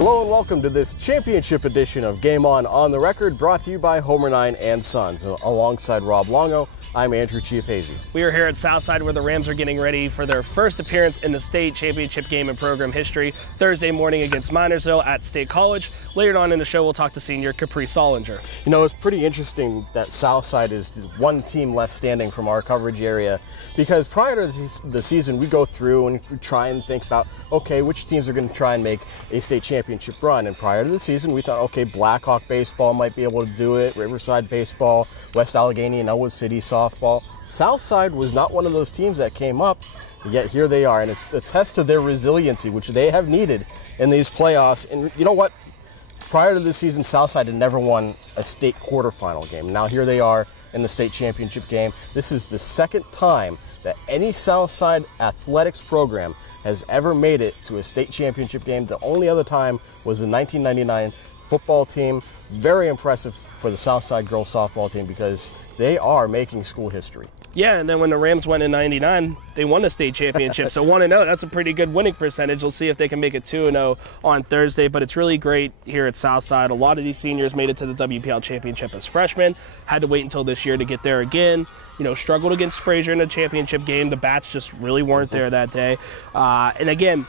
Hello and welcome to this championship edition of Game On the Record, brought to you by Homer 9 and Sons. Alongside Rob Longo, I'm Andrew Chiappazzi. We are here at Southside where the Rams are getting ready for their first appearance in the state championship game in program history, Thursday morning against Minersville at State College. Later on in the show, we'll talk to senior Capri Sollinger. You know, it's pretty interesting that Southside is one team left standing from our coverage area, because prior to the season, we go through and we try and think about, okay, which teams are going to try and make a state championship run. And prior to the season, we thought, okay, Blackhawk baseball might be able to do it, Riverside baseball, West Allegheny and Elwood City softball. Southside was not one of those teams that came up, yet here they are, and it's a test to their resiliency, which they have needed in these playoffs. And you know what? Prior to this season, Southside had never won a state quarterfinal game. Now here they are in the state championship game. This is the second time that any Southside athletics program has ever made it to a state championship game. The only other time was the 1999 football team. Very impressive for the Southside girls softball team because they are making school history. Yeah, and then when the Rams went in '99, they won the state championship. So 1-0, that's a pretty good winning percentage. We'll see if they can make it 2-0 on Thursday. But it's really great here at Southside. A lot of these seniors made it to the WPL championship as freshmen. Had to wait until this year to get there again. You know, struggled against Fraser in the championship game. The bats just really weren't there that day. And again,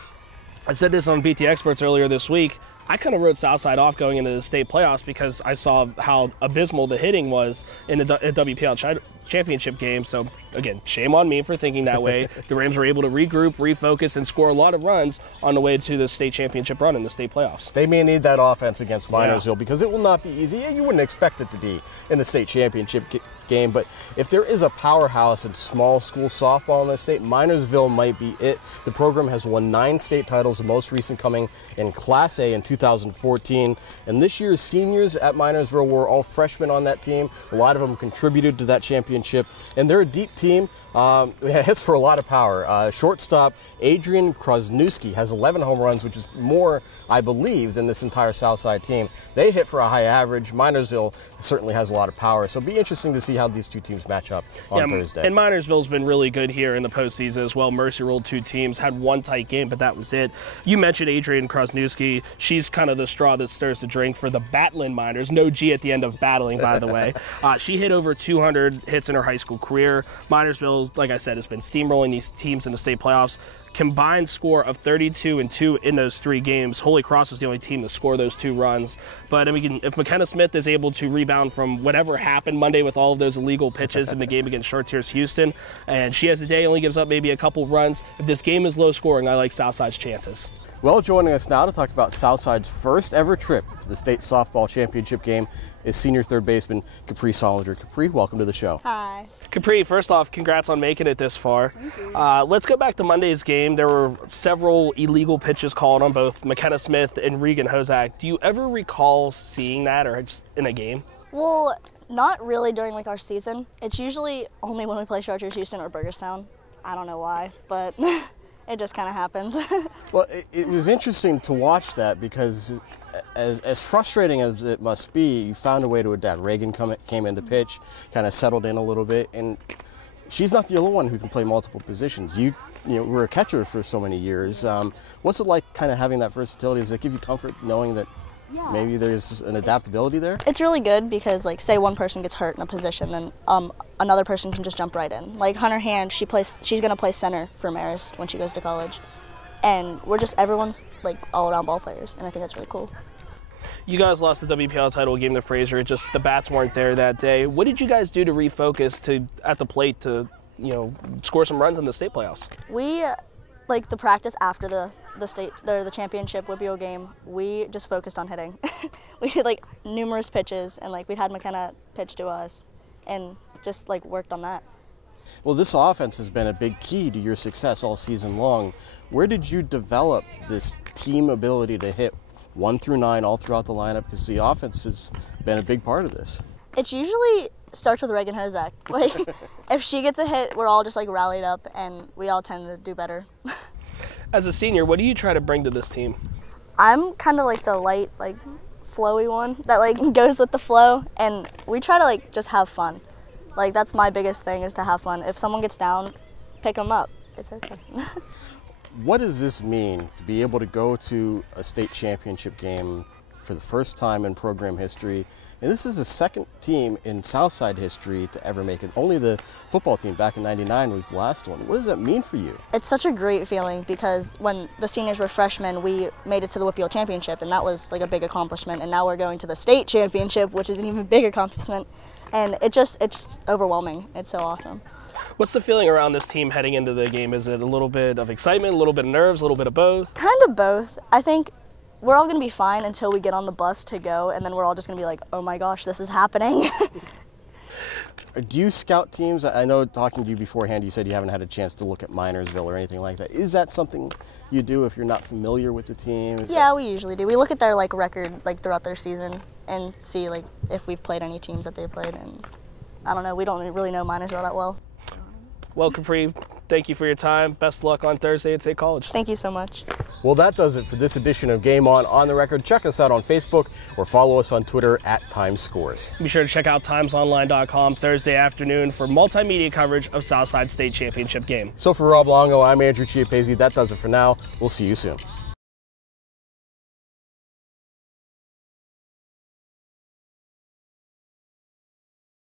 I said this on BT Experts earlier this week. I kind of wrote Southside off going into the state playoffs because I saw how abysmal the hitting was in the WPL championship game. So, again, shame on me for thinking that way. The Rams were able to regroup, refocus, and score a lot of runs on the way to the state championship run in the state playoffs. They may need that offense against Minersville because it will not be easy. You wouldn't expect it to be in the state championship game, but if there is a powerhouse in small school softball in the state, Minersville might be it. The program has won 9 state titles, the most recent coming in Class A in 2014. And this year's seniors at Minersville were all freshmen on that team. A lot of them contributed to that championship, and they're a deep team. It hits for a lot of power. Shortstop Adrian Krasnewski has 11 home runs, which is more, I believe, than this entire Southside team. They hit for a high average. Minersville certainly has a lot of power, so it'll be interesting to see how these two teams match up on Thursday. And Minersville's been really good here in the postseason as well. Mercy rolled 2 teams, had one tight game, but that was it. You mentioned Adrian Krasnewski. She's kind of the straw that stirs the drink for the Battling Miners. No G at the end of battling, by the way. She hit over 200 hits in her high school career. Minersville, like I said, has been steamrolling these teams in the state playoffs. Combined score of 32-2 in those 3 games. Holy Cross is the only team to score those 2 runs. But I mean, if McKenna Smith is able to rebound from whatever happened Monday with all of those illegal pitches in the game against Chartiers Houston, and she has a day, only gives up maybe a couple runs, if this game is low scoring, I like Southside's chances. Well, joining us now to talk about Southside's first ever trip to the state softball championship game is senior third baseman Capri Sollinger. Capri, welcome to the show. Hi. Capri, first off, congrats on making it this far. Thank you. Let's go back to Monday's game. There were several illegal pitches called on both McKenna Smith and Regan Hozak. Do you ever recall seeing that or just in a game? Well, not really during like our season. It's usually only when we play Chartiers Houston or Burgerstown. I don't know why, but it just kind of happens. Well, it was interesting to watch that because as frustrating as it must be, you found a way to adapt. Reagan came in to pitch, kind of settled in a little bit, and she's not the only one who can play multiple positions. You were a catcher for so many years. What's it like kind of having that versatility? Does it give you comfort knowing that maybe there's an adaptability there? It's really good because, like, say one person gets hurt in a position, then another person can just jump right in. Like Hunter Hand, she's going to play center for Marist when she goes to college. And everyone's like all-around ball players, and I think that's really cool. You guys lost the WPL title game to Fraser. Just the bats weren't there that day. What did you guys do to refocus at the plate to, score some runs in the state playoffs? We, like the practice after the championship WPO game, we just focused on hitting. We did like numerous pitches, and like we had McKenna pitch to us, and just like worked on that. Well, this offense has been a big key to your success all season long. Where did you develop this team ability to hit 1 through 9 all throughout the lineup? Because the offense has been a big part of this. It usually starts with Reagan Hozak. Like, if she gets a hit, we're all just like rallied up, and we all tend to do better. As a senior, what do you try to bring to this team? I'm kind of like the light, like flowy one that like goes with the flow, and we try to like just have fun. Like, that's my biggest thing, is to have fun. If someone gets down, pick them up. It's okay. What does this mean to be able to go to a state championship game for the first time in program history? And this is the second team in Southside history to ever make it. Only the football team back in '99 was the last one. What does that mean for you? It's such a great feeling because when the seniors were freshmen, we made it to the Whippeal Championship, and that was like a big accomplishment. And now we're going to the state championship, which is an even bigger accomplishment. And it's overwhelming. It's so awesome. What's the feeling around this team heading into the game? Is it a little bit of excitement, a little bit of nerves, a little bit of both? Kind of both. I think we're all going to be fine until we get on the bus to go, and then we're all just going to be like, oh my gosh, this is happening. Do you scout teams? I know talking to you beforehand, you said you haven't had a chance to look at Minersville or anything like that. Is that something you do if you're not familiar with the team? Yeah, we usually do. We look at their record throughout their season and see if we've played any teams that they've played, and I don't know, we don't really know Minersville that well. Well, Capri, thank you for your time. Best luck on Thursday at State College. Thank you so much. Well, that does it for this edition of Game On the Record. Check us out on Facebook or follow us on Twitter at TimesScores. Be sure to check out timesonline.com Thursday afternoon for multimedia coverage of Southside State Championship game. So for Rob Longo, I'm Andrew Chiappazzi. That does it for now. We'll see you soon.